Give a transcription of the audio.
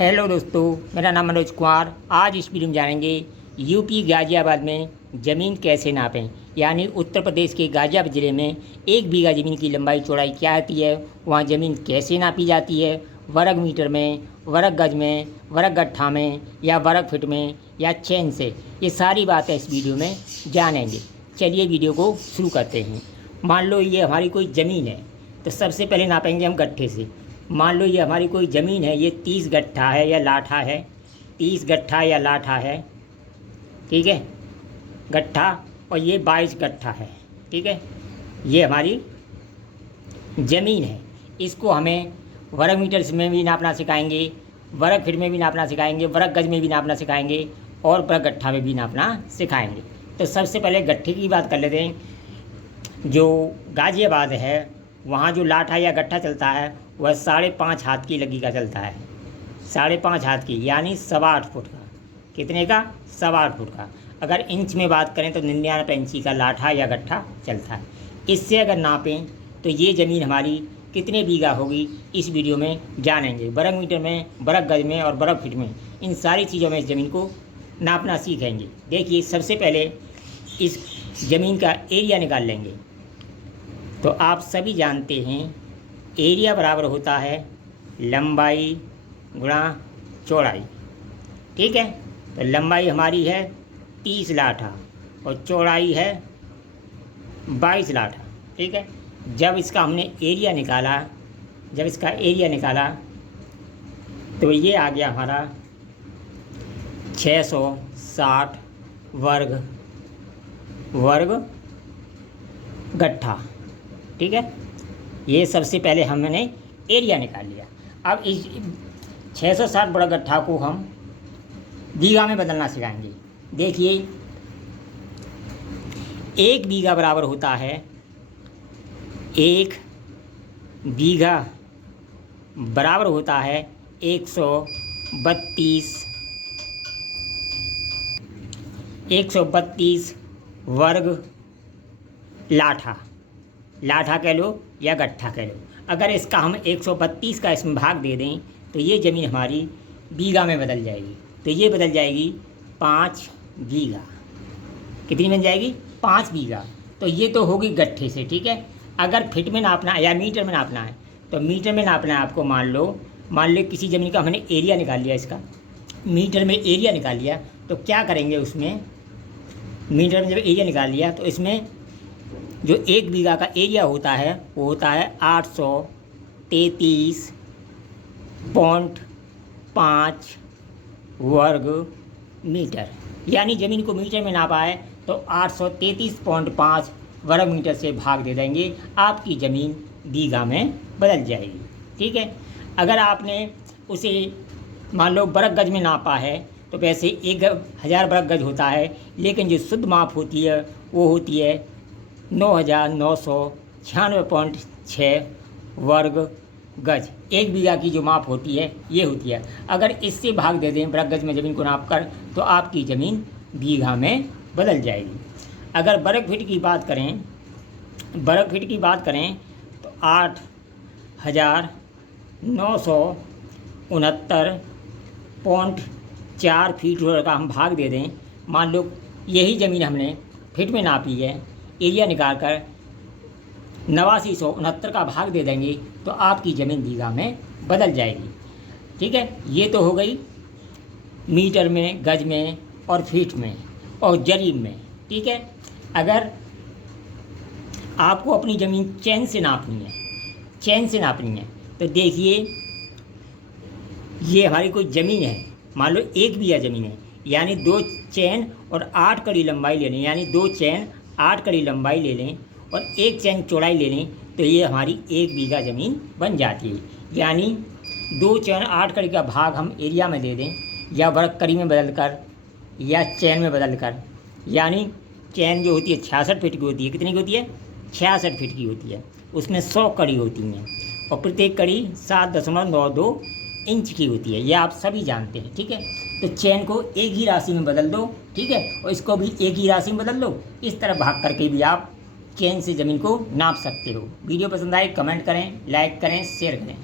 Hello दोस्तों, मेरा नाम मनोज कुमार। आज इस वीडियो में जानेंगे यूपी गाज़ियाबाद में ज़मीन कैसे नापें। यानी उत्तर प्रदेश के गाज़ियाबाद ज़िले में 1 बीघा ज़मीन की लंबाई चौड़ाई क्या होती है, वहाँ ज़मीन कैसे नापी जाती है, वर्ग मीटर में, वर्ग गज में, वर्ग गट्ठा में या वर्ग फिट में या चैन से, ये सारी बातें इस वीडियो में जानेंगे। चलिए वीडियो को शुरू करते हैं। मान लो ये हमारी कोई ज़मीन है, तो सबसे पहले नापेंगे हम गट्ठे से। मान लो ये हमारी कोई ज़मीन है, ये 30 गट्ठा है या लाठा है, 30 गट्ठा या लाठा है, ठीक है, गट्ठा। और ये 22 गट्ठा है, ठीक है। ये हमारी ज़मीन है। इसको हमें वर्ग मीटर में भी नापना सिखाएंगे, वर्ग फीट में भी नापना सिखाएंगे, वर्ग गज में भी नापना सिखाएंगे और वर्ग गट्ठा में भी नापना सिखाएंगे। तो सबसे पहले गट्ठे की बात कर लेते हैं। जो गाज़ियाबाद है वहाँ जो लाठा या गट्ठा चलता है वह 5.5 हाथ की लगी का चलता है। 5.5 हाथ की यानी 8.25 फुट का। कितने का? 8.25 फुट का। अगर इंच में बात करें तो 99 इंची का लाठा या गट्ठा चलता है। इससे अगर नापें तो ये ज़मीन हमारी कितने बीघा होगी इस वीडियो में जानेंगे। वर्ग मीटर में, वर्ग गज में और वर्ग फीट में, इन सारी चीज़ों में इस ज़मीन को नापना सीखेंगे। देखिए, सबसे पहले इस ज़मीन का एरिया निकाल लेंगे। तो आप सभी जानते हैं एरिया बराबर होता है लंबाई गुणा चौड़ाई, ठीक है। तो लंबाई हमारी है 30 लाठा और चौड़ाई है 22 लाठा, ठीक है। जब इसका हमने एरिया निकाला, तो ये आ गया हमारा 660 वर्ग गट्ठा, ठीक है। ये सबसे पहले हमने एरिया निकाल लिया। अब इस 660 वर्ग गट्ठा को हम बीघा में बदलना सिखाएंगे। देखिए, 1 बीघा बराबर होता है, 1 बीघा बराबर होता है 132 वर्ग लाठा कह लो या गट्ठा कह लो। अगर इसका हम 132 का इसमें भाग दे दें तो ये ज़मीन हमारी बीघा में बदल जाएगी। तो ये बदल जाएगी 5 बीघा। कितनी बन जाएगी? 5 बीघा। तो ये तो होगी गट्ठे से, ठीक है। अगर फिट में नापना है या मीटर में नापना है तो मीटर में नापना है आपको। मान लो किसी ज़मीन का हमने एरिया निकाल लिया, इसका मीटर में एरिया निकाल लिया, तो क्या करेंगे उसमें, मीटर में जब एरिया निकाल लिया तो इसमें जो 1 बीघा का एरिया होता है वो होता है 833.5 वर्ग मीटर। यानी ज़मीन को मीटर में नापा है तो 833.5 वर्ग मीटर से भाग दे देंगे, आपकी ज़मीन बीघा में बदल जाएगी, ठीक है। अगर आपने उसे मान लो वर्ग गज में नापा है तो वैसे 1000 वर्ग गज होता है, लेकिन जो शुद्ध माप होती है वो होती है 9996.6 वर्ग गज। 1 बीघा की जो माप होती है ये होती है। अगर इससे भाग दे दें वर्ग गज में ज़मीन को नाप कर तो आपकी ज़मीन बीघा में बदल जाएगी। अगर वर्ग फीट की बात करें तो 8969.4 फीट का हम भाग दे दें। मान लो यही ज़मीन हमने फिट में नापी है, एरिया निकाल कर 8969 का भाग दे देंगे तो आपकी ज़मीन बीघा में बदल जाएगी, ठीक है। ये तो हो गई मीटर में, गज में और फीट में और जरीब में, ठीक है। अगर आपको अपनी ज़मीन चैन से नापनी है तो देखिए, ये हमारी कोई ज़मीन है, मान लो 1 बीघा ज़मीन है, यानी 2 चैन और 8 कड़ी लंबाई ले लें, यानी 2 चैन 8 कड़ी लंबाई ले लें और 1 चैन चौड़ाई ले लें तो ये हमारी 1 बीघा ज़मीन बन जाती है। यानी 2 चैन 8 कड़ी का भाग हम एरिया में दे दें या वर्ग कड़ी में बदल कर या चैन में बदल कर। यानी चैन जो होती है 66 फीट की होती है। कितनी की होती है? 66 फीट की होती है। उसमें 100 कड़ी होती हैं और प्रत्येक कड़ी 7.92 इंच की होती है। ये आप सभी जानते हैं, ठीक है। तो चैन को एक ही राशि में बदल दो, ठीक है, और इसको भी एक ही राशि में बदल दो। इस तरह भाग करके भी आप चैन से ज़मीन को नाप सकते हो। वीडियो पसंद आए कमेंट करें, लाइक करें, शेयर करें।